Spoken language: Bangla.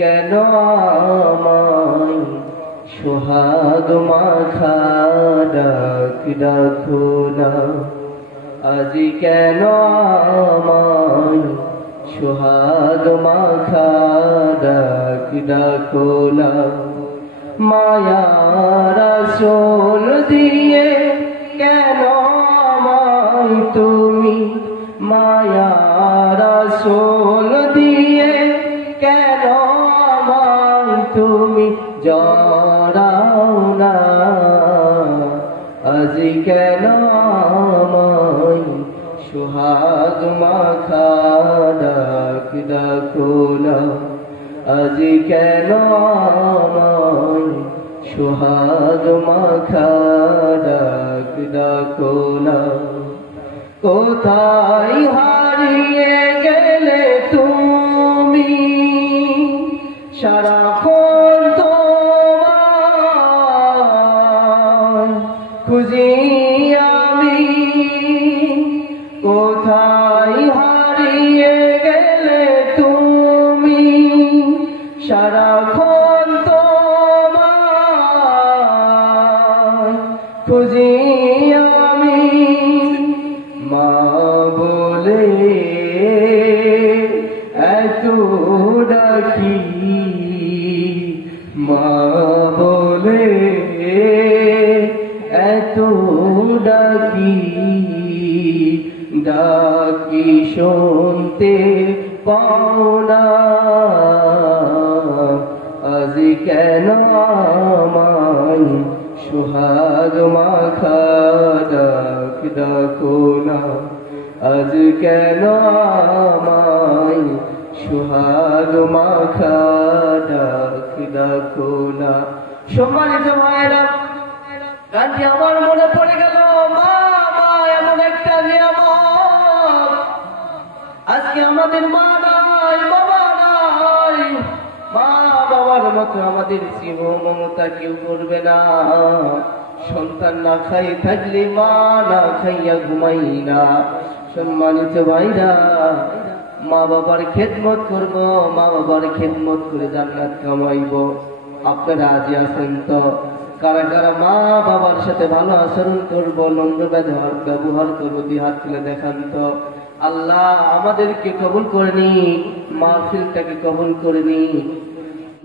কেন আমায় সোহাগ মাখা ডাক ডাকো না, আজ কেন আমায় সোহাগ মাখা ডাক ডাকো না। মায়ার আঁচল দিয়ে কেন আমায় তুমি, মায়ার আঁচল দিয়ে কেন আমায় তুমি জড়াও না, আজ কেন আমায় সোহাগ মাখা ডাক ডাকো না, আজ কেন আমায় সোহাগ মাখা ডাক ডাকো না। কোথায় হারিয়ে গেলে তুমি, সারাক্ষণ তোমায় খুঁজি আমি, কোথায় হারিয়ে গেলে তুমি, সারাক্ষণ তোমায় খুঁজি আমি। মা বলে এত ডাকি, মা বলে এত ডাকি, ডাকি শুনতে পাও না, আজ কেন আমায় সোহাগ মাখা ডাক ডাকো না, আজ কেন আমায় সোহাগ মাখা ডাক ডাকো না। সম্মানিত ভাইরা, গানটি আমার মনে পড়ে গেল। মা মা এমন একটা নিয়ামত, আজকে আমাদের মা নাই, বাবা নাই, মা বাবার মতো আমাদের স্নেহ মমতা কেউ করবে না। সন্তান না খাই থাকলে মা না খাইয়া ঘুমাই না। সম্মানিত ভাইরা, মা বাবার খেদমত করব, মা বাবার খেদমত করে জান্নাত কামাইব। আপনারা আজ আছেন তো? কারা কারা মা বাবার সাথে ভালো আচরণ করবো, নম্র ব্যবহার করবো? দুই হাত তুলে দেখান তো। আল্লাহ আমাদেরকে কবুল করে নি, মাহফিলটাকে কবুল করে নি।